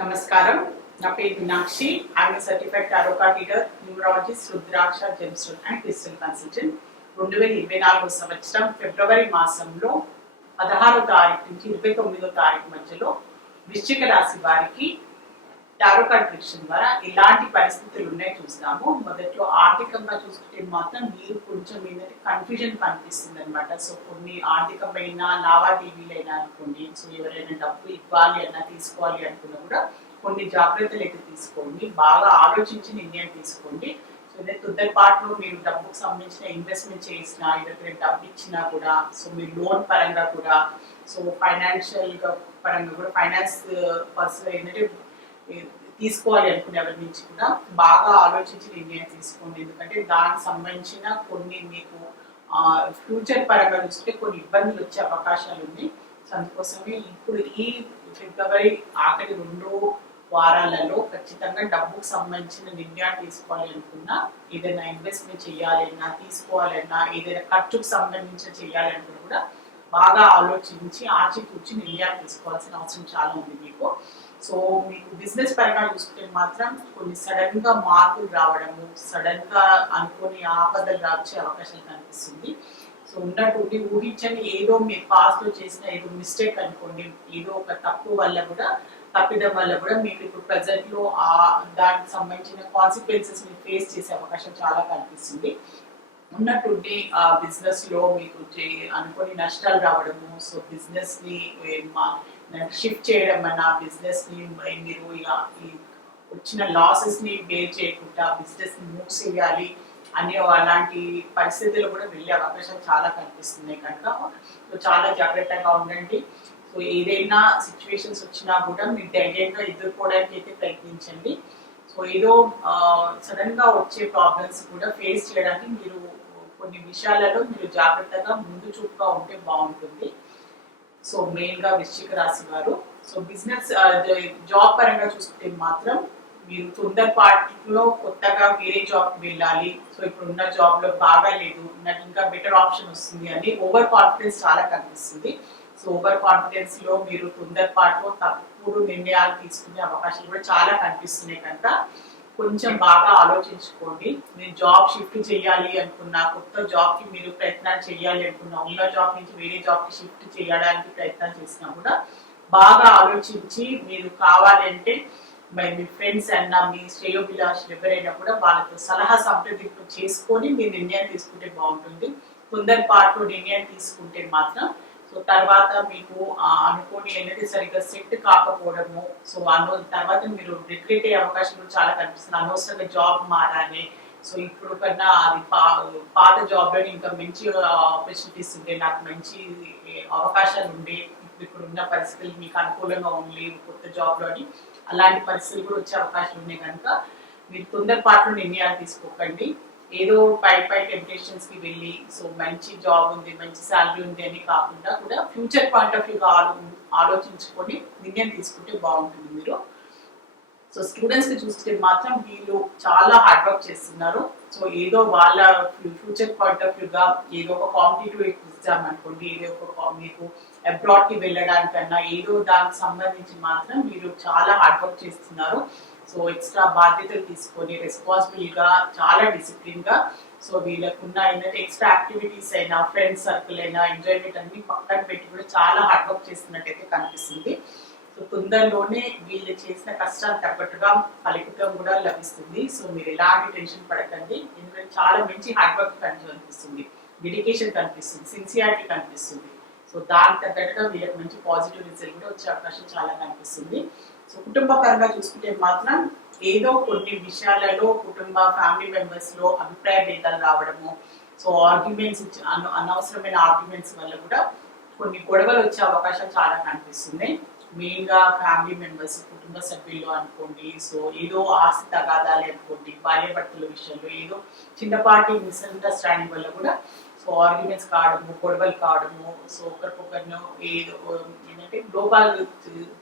నమస్కారం. నా పేరు Meenakshi. I'm certified tarot card reader, numerologist, rudraksha, gemstone and crystal consultant. 2024 సంవత్సరం ఫిబ్రవరి మాసంలో 16వ తారీఖు నుంచి 29వ తారీఖు మధ్యలో వృశ్చిక రాశి వారికి టారో కార్డ్ ప్రిడిక్షన్ ద్వారా ఎలాంటి పరిస్థితులు ఉన్నాయో చూస్తాము. మొదట్లో ఆర్థికంగా చూసుకుంటే మాత్రం మీరు కొంచెం ఏంటంటే కన్ఫ్యూజన్ కనిపిస్తుంది అనమాట. సో కొన్ని ఆర్థికమైన లావాదేవీలైనా అనుకోండి, సో ఎవరైనా డబ్బు ఇవ్వాలి అన్నా తీసుకోవాలి అనుకున్నా కూడా కొన్ని జాగ్రత్తలు అయితే తీసుకోండి. బాగా ఆలోచించి నిర్ణయం తీసుకోండి. సో ఇదే తొందరపాటులో మీరు డబ్బుకు సంబంధించిన ఇన్వెస్ట్మెంట్ చేసినా, ఎవరికైనా డబ్బు ఇచ్చినా కూడా, సో మీరు లోన్ పరంగా కూడా, సో ఫైనాన్షియల్ పరంగా కూడా, ఫైనాన్స్ పర్సన్ ఏంటంటే తీసుకోవాలి అనుకునే ఎవరి నుంచి కూడా బాగా ఆలోచించి నిర్ణయం తీసుకోండి. ఎందుకంటే దానికి సంబంధించిన కొన్ని మీకు ఫ్యూచర్ పరంగా చూస్తే కొన్ని ఇబ్బందులు వచ్చే అవకాశాలు ఉన్నాయి. సో అందుకోసమే ఇప్పుడు ఈ ఫిబ్రవరి ఆఖరి 2 వారాలలో ఖచ్చితంగా డబ్బుకు సంబంధించిన నిర్ణయాలు తీసుకోవాలి అనుకున్నా, ఏదైనా ఇన్వెస్ట్మెంట్ చేయాలన్నా, తీసుకోవాలన్నా, ఏదైనా ఖర్చుకు సంబంధించి చేయాలనుకున్నా కూడా బాగా ఆలోచించి ఆచితూచి నిర్ణయాలు తీసుకోవాల్సిన అవసరం చాలా ఉంది మీకు. సో మీకు బిజినెస్ పరంగా చూసుకుంటే మాత్రం కొన్ని సడన్ గా మార్పులు రావడము, సడన్ గా అనుకోని ఆపదలు వచ్చే అవకాశాలు కనిపిస్తుంది. సో ఉన్నటువంటి ఊహించని ఏదో మీరు పాస్ట్ లో చేసిన ఏదో మిస్టేక్ అనుకోండి, ఏదో ఒక తప్పిదం వల్ల కూడా మీకు ఇప్పుడు ప్రజెంట్ లో దానికి సంబంధించిన కాన్సిక్వెన్సెస్ మీరు ఫేస్ చేసే అవకాశం చాలా కనిపిస్తుంది. ఉన్నటువంటి బిజినెస్ లో మీకు అనుకోని నష్టాలు రావడము, సో బిజినెస్ ని షిఫ్ట్ చేయడం అన్న, బిజినెస్ ని మీరు ఈ వచ్చిన లాసెస్ ని బేర్ చేయకుండా బిజినెస్ ని మూవ్ చేయాలి అనే అలాంటి పరిస్థితులు కూడా వెళ్ళే అవకాశాలు చాలా కనిపిస్తున్నాయి. కనుక చాలా జాగ్రత్తగా ఉండండి. సో ఏదైనా సిచ్యువేషన్స్ వచ్చినా కూడా మీరు ధైర్యంగా ఎదుర్కోవడానికి అయితే ప్రయత్నించండి. సో ఏదో సడన్ గా వచ్చే ప్రాబ్లమ్స్ కూడా ఫేస్ చేయడానికి మీరు కొన్ని విషయాలలో మీరు జాగ్రత్తగా ముందు చూపుగా ఉంటే బాగుంటుంది. సో మెయిన్ గా వృశ్చిక రాశి వారు సో బిజినెస్ జాబ్ పరంగా చూసుకుంటే మాత్రం మీరు తొందరపాటులో కొత్తగా వేరే జాబ్ వెళ్ళాలి, సో ఇప్పుడు ఉన్న జాబ్ లో బాగా లేదు, నాకు ఇంకా బెటర్ ఆప్షన్ వస్తుంది అని ఓవర్ కాన్ఫిడెన్స్ చాలా కనిపిస్తుంది. సో ఓవర్ కాన్ఫిడెన్స్ లో మీరు తొందరపాటులో తప్పుడు నిర్ణయాలు తీసుకునే అవకాశాలు కూడా చాలా కనిపిస్తున్నాయి. కనుక కొంచెం బాగా ఆలోచించుకోండి. మీరు జాబ్ షిఫ్ట్ చేయాలి అనుకున్నా, కొత్త జాబ్ కి మీరు ప్రయత్నాలు చేయాలి అనుకున్నా, ఉన్న జాబ్ నుంచి వేరే జాబ్ కి షిఫ్ట్ చేయడానికి ప్రయత్నాలు చేసినా కూడా బాగా ఆలోచించి మీరు కావాలంటే మీ ఫ్రెండ్స్ అన్నా, మీ శ్రేయోభిలాషులు ఎవరైనా కూడా వాళ్ళతో సలహా సంప్రదింపు చేసుకొని మీరు నిర్ణయం తీసుకుంటే బాగుంటుంది. తొందరపాటు నిర్ణయం తీసుకుంటే మాత్రం సో తర్వాత మీకు అనుకోని అనేది సరిగ్గా సెట్ కాకపోవడము, సో తర్వాత మీరు రిగ్రెట్ అయ్యే అవకాశం చాలా కనిపిస్తుంది. అనవసరంగా జాబ్ మారాలి, సో ఇప్పుడు కన్నా అది పాత జాబ్ లో ఇంకా మంచి ఆపర్చునిటీస్ ఉండే, నాకు మంచి అవకాశాలు ఉండే, ఇప్పుడు ఉన్న పరిస్థితులు మీకు అనుకూలంగా ఉండి కొత్త జాబ్ లోని అలాంటి పరిస్థితులు కూడా వచ్చే అవకాశం ఉన్నాయి. కనుక మీరు తొందరపాటు నిర్ణయాలు తీసుకోకండి. ఏదో పై టెంప్టేషన్స్ కి వెళ్ళి సో మంచి జాబ్ ఉంది, మంచి శాలరీ ఉంది అని కాకుండా కూడా ఫ్యూచర్ పాయింట్ ఆఫ్ వ్యూగా ఆలోచించుకొని నిర్ణయం తీసుకుంటే బాగుంటుంది మీరు. సో స్టూడెంట్స్ కి చూస్తే మాత్రం వీళ్ళు చాలా హార్డ్ వర్క్ చేస్తున్నారు. సో ఏదో వాళ్ళ ఫ్యూచర్ పాయింట్ ఆఫ్ వ్యూగా ఏదో ఒక కాంపిటేటివ్ ఎగ్జామ్ అనుకోండి, ఏదో ఒక మీకు అబ్రాడ్ కి వెళ్ళడానికన్నా ఏదో దానికి సంబంధించి మాత్రం మీరు చాలా హార్డ్ వర్క్ చేస్తున్నారు. సో ఎక్స్ట్రా బాధ్యతలు తీసుకొని రెస్పాన్సిబుల్ గా, చాలా డిసిప్లిన్ గా, సో వీళ్ళకున్న ఏంటంటే ఎక్స్ట్రా యాక్టివిటీస్ అయినా, ఫ్రెండ్స్ సర్కిల్ అయినా, ఎంజాయ్మెంట్ అన్ని పక్కన పెట్టి కూడా చాలా హార్డ్ వర్క్ చేస్తున్నట్టయితే కనిపిస్తుంది. సో తొందరలోనే వీళ్ళు చేసిన కష్టాలు తగ్గట్టుగా ఫలితం కూడా లభిస్తుంది. సో మీరు ఎలాంటి టెన్షన్ పడకండి. ఎందుకంటే చాలా మంచి హార్డ్ వర్క్ కనిపిస్తుంది, డెడికేషన్ కనిపిస్తుంది, సిన్సియారిటీ కనిపిస్తుంది. సో దానికి తగ్గట్టుగా వీళ్ళకి మంచి పాజిటివ్ రిజల్ట్ కూడా వచ్చే అవకాశం చాలా కనిపిస్తుంది. సో కుటుంబ పరంగా చూసుకుంటే మాత్రం ఏదో కొన్ని విషయాలలో ఫ్యామిలీ మెంబర్స్ లో అభిప్రాయ భేదాలు రావడము, సో ఆర్గ్యుమెంట్స్, అనవసరమైన ఆర్గ్యుమెంట్స్ వల్ల కూడా కొన్ని గొడవలు వచ్చే అవకాశం చాలా కనిపిస్తుంది. మెయిన్ గా ఫ్యామిలీ మెంబర్స్, కుటుంబ సభ్యులు అనుకోండి, సో ఏదో ఆస్తి తగాదాలు అనుకోండి, భార్యాభర్తల విషయంలో ఏదో చిన్నపాటి మిస్అండర్స్టాండింగ్ వల్ల కూడా సో ఆర్గ్యుమెంట్స్ కావడము, గొడవలు కావడము, సో ఒకరికొకరిని ఏదో ఏంటంటే లోపాలు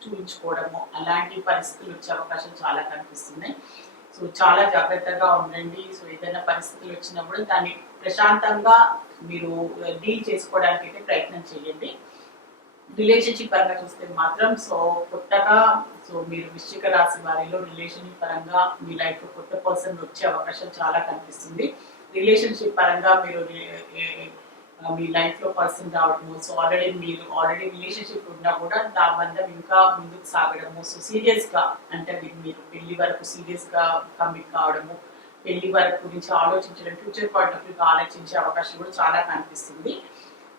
చూపించుకోవడము, అలాంటి పరిస్థితులు వచ్చే అవకాశం చాలా కనిపిస్తున్నాయి. సో చాలా జాగ్రత్తగా ఉండండి. సో ఏదైనా పరిస్థితులు వచ్చినప్పుడు దాన్ని ప్రశాంతంగా మీరు డీల్ చేసుకోవడానికి అయితే ప్రయత్నం చేయండి. రిలేషన్షిప్ పరంగా చూస్తే మాత్రం సో కొత్తగా సో మీరు వృశ్చిక రాశి వారిలో రిలేషన్షిప్ పరంగా మీ లైఫ్ లో కొత్త పర్సన్ వచ్చే అవకాశం చాలా కనిపిస్తుంది. రిలేషన్షిప్ పరంగా మీరు మీ లైఫ్ లో పర్సన్ రావడము, సో ఆల్రెడీ రిలేషన్షిప్ ఉన్నా కూడా ఆ బంధం ఇంకా ముందుకు సాగడము, సో సీరియస్ గా అంటే మీరు పెళ్లి వరకు సీరియస్ గా కమిట్ కావడము, పెళ్లి వరకు గురించి ఆలోచించడం, ఫ్యూచర్ పాయింట్ ఆఫ్ వ్యూ ఆలోచించే అవకాశం కూడా చాలా కనిపిస్తుంది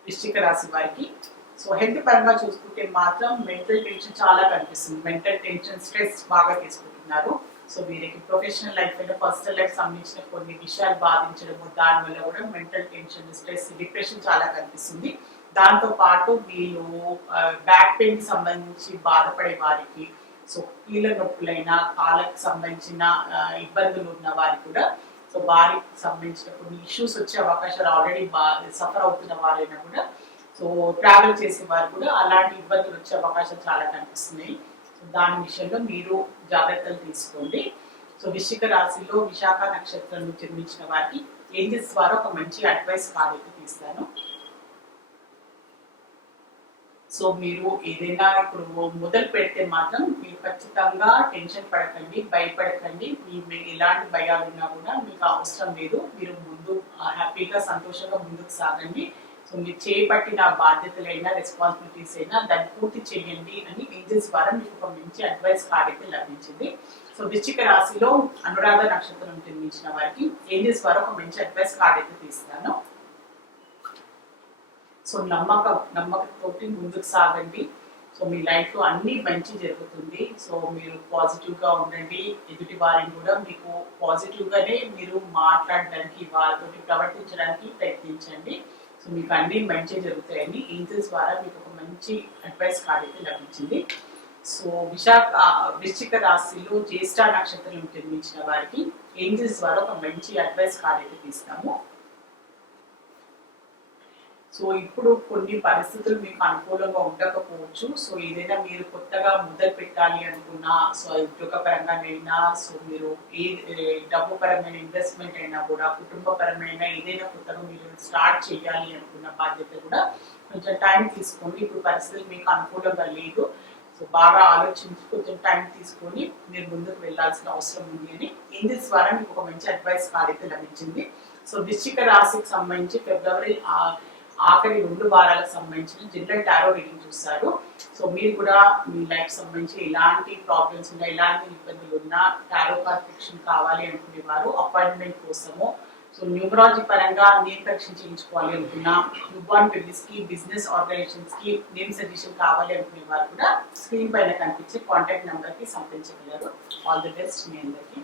వృశ్చిక రాశి వారికి. సో హెల్త్ పరంగా చూసుకుంటే మాత్రం మెంటల్ టెన్షన్ చాలా కనిపిస్తుంది. మెంటల్ టెన్షన్, స్ట్రెస్ బాగా తీసుకుంటున్నారు. సో వీరికి ప్రొఫెషనల్ లైఫ్ అయినా పర్సనల్ లైఫ్ సంబంధించిన కొన్ని విషయాలు బాధించడము, దానివల్ల కూడా మెంటల్ టెన్షన్, స్ట్రెస్, డిప్రెషన్ చాలా కనిపిస్తుంది. దాంతో పాటు వీళ్ళు బ్యాక్ పెయిన్ సంబంధించి బాధపడే వారికి, సో కీళ్ళ నొప్పులైనా కాళ్ళకి సంబంధించిన ఇబ్బందులు ఉన్న వారికి కూడా, సో వారికి సంబంధించిన కొన్ని ఇష్యూస్ వచ్చే అవకాశాలు ఆల్రెడీ సఫర్ అవుతున్న వారైనా కూడా, సో ట్రావెల్ చేసే వారు కూడా అలాంటి ఇబ్బందులు వచ్చే అవకాశం చాలా కనిపిస్తున్నాయి. సో దాని విషయంలో మీరు జాగ్రత్తలు తీసుకోండి. సో వృశ్చిక రాశిలో విశాఖ నక్షత్రంలో జన్మించిన వారికి ఏంజెస్ ద్వారా ఒక మంచి అడ్వైస్ కార్డు తీస్తాను. సో మీరు ఏదైనా ఇప్పుడు మొదలు పెడితే మాత్రం మీరు ఖచ్చితంగా టెన్షన్ పడకండి, భయపడకండి. మీ ఎలాంటి భయాలు ఉన్నా కూడా మీకు అవసరం లేదు. మీరు ముందు హ్యాపీగా సంతోషంగా ముందుకు సాగండి. సో మీరు చేపట్టిన బాధ్యతలైనా రెస్పాన్సిబిలిటీస్ అయినా దాన్ని పూర్తి చేయండి అని ఏంజల్స్ ద్వారా మీకు ఒక మంచి అడ్వైస్ కార్డ్ అయితే లభించింది. సో వృశ్చిక రాశిలో అనురాధ నక్షత్రం జన్మించిన వారికి ఏంజల్స్ ద్వారా ఒక మంచి అడ్వైస్ కార్డ్ అయితే తీస్తున్నాను. సో నమ్మకంతోటి ముందుకు సాగండి. సో మీ లైఫ్ లో అన్ని మంచి జరుగుతుంది. సో మీరు పాజిటివ్ గా ఉండండి. ఎదుటి వారిని కూడా మీకు పాజిటివ్ గానే మీరు మాట్లాడడానికి, వారితోటి ప్రవర్తించడానికి ప్రయత్నించండి. సో మీకు అన్ని మంచి జరుగుతాయని ఏంజల్స్ ద్వారా మీకు ఒక మంచి అడ్వైస్ కార్డ్ అయితే లభించింది. సో వృశ్చిక రాశిలో జ్యేష్ఠ నక్షత్రం జన్మించిన వారికి ఏంజల్స్ ద్వారా ఒక మంచి అడ్వైస్ కార్డ్ అయితే తీస్తాము. సో ఇప్పుడు కొన్ని పరిస్థితులు మీకు అనుకూలంగా ఉండకపోవచ్చు. సో ఏదైనా మీరు కొత్తగా మొదలు పెట్టాలి అనుకున్నా, సో ఉద్యోగపరంగానైనా, సో మీరు డబ్బు పరమైన ఇన్వెస్ట్మెంట్ అయినా కూడా, కుటుంబపరమైన ఏదైనా కొత్తగా మీరు స్టార్ట్ చేయాలి అనుకున్న బాధ్యత కూడా కొంచెం టైం తీసుకోండి. ఇప్పుడు పరిస్థితులు మీకు అనుకూలంగా లేదు. సో బాగా ఆలోచించి కొంచెం టైం తీసుకొని మీరు ముందుకు వెళ్ళాల్సిన అవసరం ఉంది అని ఏంజల్స్ ద్వారా మీకు ఒక మంచి అడ్వైస్ కార్డ్ అయితే లభించింది. సో వృశ్చిక రాశికి సంబంధించి ఫిబ్రవరి ఆఖరి 2 వారాలకు సంబంధించిన జనరల్ టారో రీడింగ్ చూస్తారు. సో మీరు కూడా మీ లైఫ్ సంబంధించి ఎలాంటి ప్రాబ్లమ్స్ ఉన్నా, ఎలాంటి ఇబ్బందులు ఉన్నా, టారో కార్డ్ ప్రిడిక్షన్ కావాలి అనుకునేవారు అపాయింట్మెంట్ కోసము, సో న్యూమరాలజీ పరంగా నేమ్ కరెక్షన్ చేయించుకోవాలి అనుకున్నా, న్యూబార్న్ బేబీస్ కి, బిజినెస్ ఆర్గనైజేషన్స్ కి నేమ్ సజెషన్ కావాలి అనుకునే వారు కూడా స్క్రీన్ పైన కనిపించే కాంటాక్ట్ నెంబర్ కి సంప్రదించగలరు. ఆల్ ది బెస్ట్ మీ అందరికీ.